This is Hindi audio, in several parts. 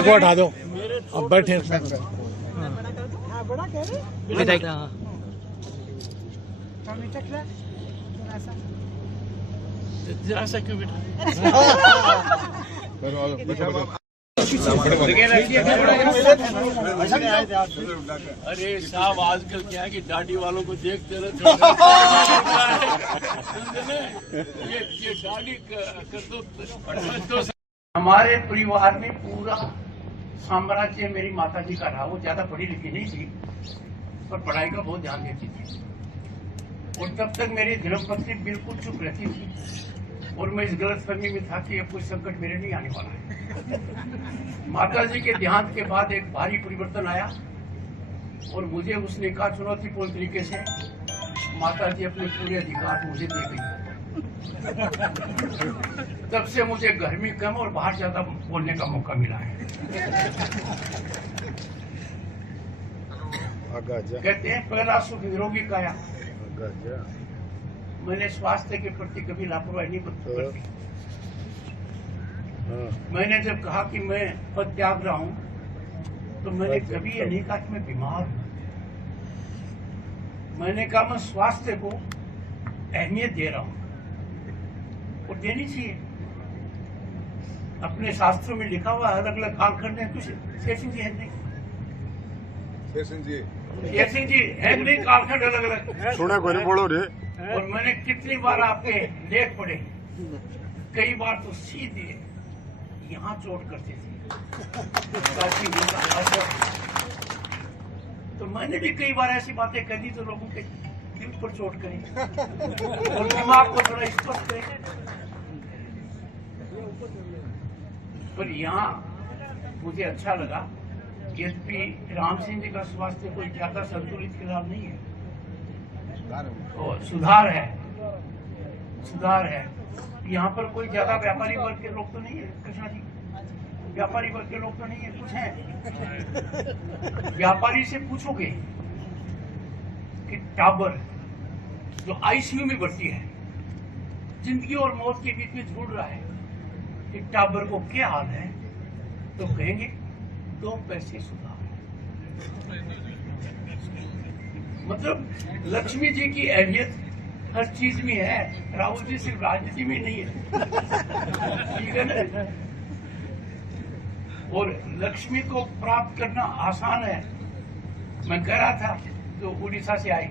मेरे को हटा दो, अब बैठे। जरा क्यों बेटा? अरे साहब, आजकल क्या है कि दाढ़ी वालों को देखते रहते ये दाढ़ी कर दो। हमारे परिवार में पूरा साम्राज्य मेरी माता जी का रहा। वो ज्यादा पढ़ी लिखी नहीं थी, पर पढ़ाई का बहुत ध्यान देती थी। और तब तक मेरी धर्मपत्नी बिल्कुल चुप रहती थी, और मैं इस गलतफहमी में था कि अब कोई संकट मेरे नहीं आने वाला है। माता जी के देहांत के बाद एक भारी परिवर्तन आया, और मुझे उसने कहा चुनौतीपूर्ण तरीके से माता जी अपने पूरे अधिकार मुझे दे गई। तब से मुझे घर में कम और बाहर ज्यादा बोलने का मौका मिला है। कहते हैं पहला सुख निरोगी काया। मैंने स्वास्थ्य के प्रति कभी लापरवाही नहीं बरती। मैंने जब कहा कि मैं पद त्याग रहा हूं, तो मैंने कभी ये नहीं कहा कि मैं बीमार हूं। मैंने कहा मैं स्वास्थ्य को अहमियत दे रहा हूं, और देनी चाहिए। अपने शास्त्रों में लिखा हुआ अलग अलग कालखंड है। कुछ शेर सिंह जी है नहीं, शेर सिंह जी है नहीं, कालखंड अलग अलग सुना को नहीं बोलो रे। और मैंने कितनी बार आपके लेख पढ़े, कई बार तो सीधे यहाँ चोट करते थे ताकि उनका असर। तो मैंने भी कई बार ऐसी बातें कह दी तो लोगों के दिल पर चोट करी और दिमाग को थोड़ा स्पष्ट करे। पर यहाँ मुझे अच्छा लगा कि यद्यपि राम सिंह जी का स्वास्थ्य कोई ज्यादा संतुलित फिलहाल नहीं है, और सुधार है। यहाँ पर कोई ज्यादा व्यापारी वर्ग के लोग तो नहीं है कृष्णा जी, व्यापारी वर्ग के लोग तो नहीं है। कुछ हैं, व्यापारी से पूछोगे कि टाबर जो आईसीयू में भर्ती है, जिंदगी और मौत के बीच में झूल रहा है, कि टाबर को क्या हाल है, तो कहेंगे 2 पैसे सुधार। मतलब लक्ष्मी जी की अहमियत हर चीज में है। राहुल जी सिर्फ राजनीति में नहीं है, ठीक है ना? और लक्ष्मी को प्राप्त करना आसान है। मैं कह रहा था जो उड़ीसा से आई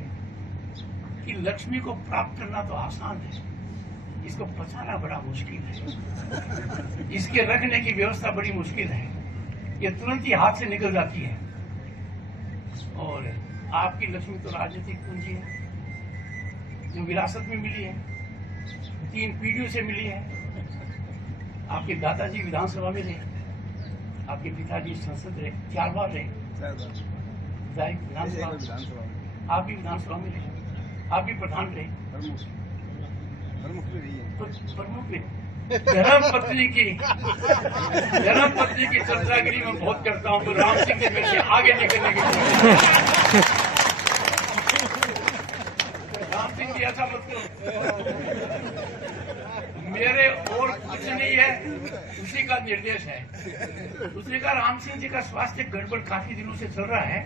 कि लक्ष्मी को प्राप्त करना तो आसान है, इसको पचाना बड़ा मुश्किल है, इसके रखने की व्यवस्था बड़ी मुश्किल है। ये तुरंत ही हाथ से निकल जाती है। और आपकी लक्ष्मी तो राजनीतिक पूंजी है, जो विरासत में मिली है, 3 पीढ़ियों से मिली है। आपके दादाजी विधानसभा में रहे, आपके पिताजी संसद रहे, 4 बार रहे विधानसभा। आप भी विधानसभा में रहे, आप भी प्रधान रहे, प्रमुख रहे। धर्म पत्नी की चर्चागिरी में बहुत करता हूँ, तो राम सिंह जी मेरे से आगे निकलने के राम सिंह जी ऐसा मत करो, मेरे और कुछ नहीं है, उसी का निर्देश है। उसने कहा राम सिंह जी का स्वास्थ्य गड़बड़ काफी दिनों से चल रहा है,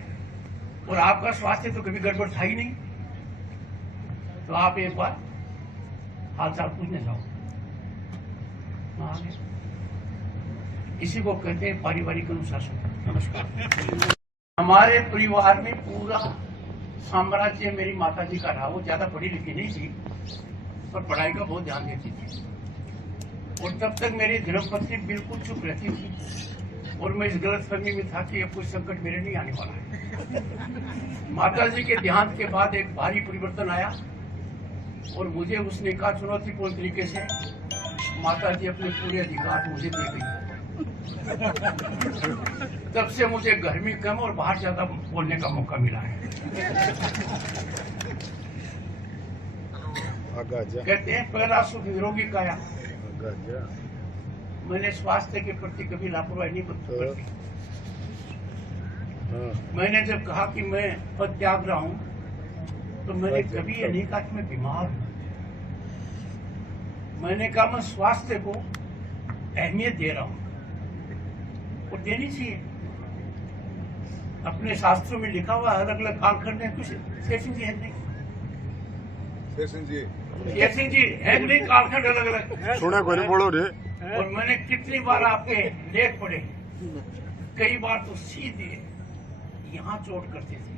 और आपका स्वास्थ्य तो कभी गड़बड़ था ही नहीं, तो आप एक बार हालचाल पूछने जाओ। इसी को कहते हैं पारिवारिक अनुशासन। नमस्कार। हमारे परिवार में पूरा साम्राज्य मेरी माता जी का रहा। वो ज्यादा पढ़ी लिखी नहीं थी, पर पढ़ाई का बहुत ध्यान देती थी। और तब तक मेरी धर्मपत्नी बिल्कुल चुप रहती थी, और मैं इस गलतफहमी में था कि अब कोई संकट मेरे नहीं आने वाला है। माता जी के देहांत के बाद एक भारी परिवर्तन आया, और मुझे उसने कहा चुनौतीपूर्ण तरीके से माता जी अपने पूरे अधिकार मुझे दे गई। तब से मुझे घर में कम और बाहर ज्यादा बोलने का मौका मिला है। कहते हैं पहला सुख निरोगी काया। मैंने स्वास्थ्य के प्रति कभी लापरवाही नहीं बरती। मैंने जब कहा कि मैं पद त्याग रहा हूं, तो मैंने कभी ये नहीं कहा कि मैं बीमार हूं। मैंने कहा मैं स्वास्थ्य को अहमियत दे रहा हूं, वो देनी चाहिए। अपने शास्त्रों में लिखा हुआ अलग अलग कालखंड है, कुछ शेर सिंह जी है नहीं, शेर सिंह जी है नहीं, कालखंड अलग अलग सुने कोई नहीं बोलो रे। और मैंने कितनी बार आपके लेख पढ़े, कई बार तो सीधे यहाँ चोट करते थे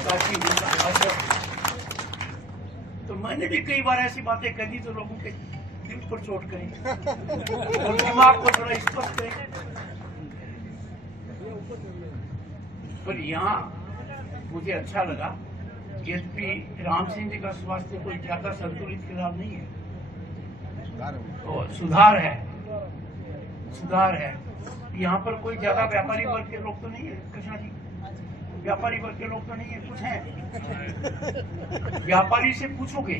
ताकि उनका असर। तो मैंने भी कई बार ऐसी बातें कही तो लोगों के दिल पर चोट करी और दिमाग को थोड़ा स्पष्ट करें। पर यहाँ मुझे अच्छा लगा, एसपी राम सिंह जी का स्वास्थ्य कोई ज्यादा संतुलित खिलाफ नहीं है, और सुधार है। यहाँ पर कोई ज्यादा व्यापारी वर्ग के लोग तो नहीं है कृष्णा जी, व्यापारी वर्ग के लोग तो नहीं है, कुछ हैं। व्यापारी से पूछोगे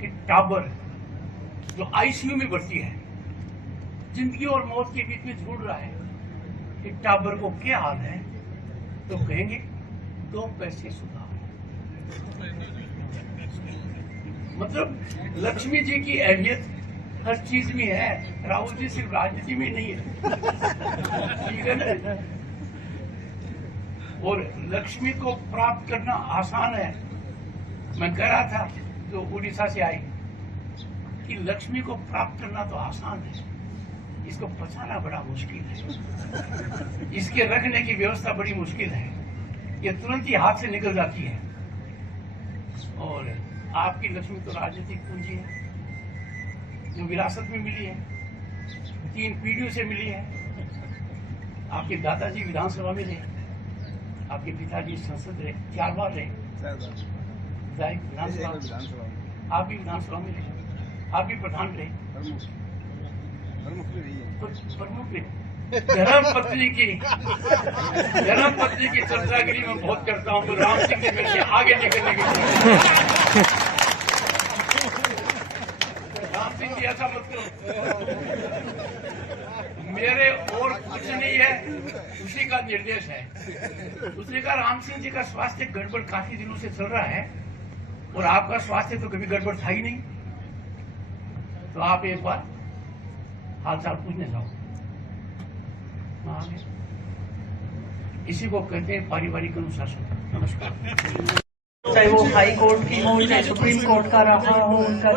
कि टाबर जो आईसीयू में भर्ती है, जिंदगी और मौत के बीच में झूल रहा है, कि टाबर को क्या हाल है, तो कहेंगे 2 पैसे सुधार। मतलब लक्ष्मी जी की अहमियत हर चीज में है, राहुल जी सिर्फ राजनीति में नहीं है, ठीक है ना। और लक्ष्मी को प्राप्त करना आसान है। मैं कह रहा था जो उड़ीसा से आई कि लक्ष्मी को प्राप्त करना तो आसान है, इसको पचाना बड़ा मुश्किल है, इसके रखने की व्यवस्था बड़ी मुश्किल है, ये तुरंत ही हाथ से निकल जाती है। और आपकी लक्ष्मी तो राजनीतिक पूंजी है, जो विरासत में मिली है, 3 पीढ़ियों से मिली है। आपके दादाजी विधानसभा में रहे, आपके पिताजी संसद रहे, 4 बार रहे विधानसभा, आप भी विधानसभा में रहे, आप भी प्रधान रहे, प्रमुख रहे। धर्म पत्नी की चर्चागिरी में बहुत करता हूँ, तो राम सिंह जी मेरे से आगे निकलने की राम सिंह जी ऐसा मत करो, मेरे और कुछ नहीं है, उसी का निर्देश है। उसने कहा राम सिंह जी का स्वास्थ्य गड़बड़ काफी दिनों से चल रहा है, और आपका स्वास्थ्य तो कभी गड़बड़ था ही नहीं, तो आप एक बार हालचाल पूछने जाओ। इसी को कहते हैं पारिवारिक अनुशासन। नमस्कार। चाहे वो हाई कोर्ट की हो, चाहे सुप्रीम कोर्ट का रहा हो, उनका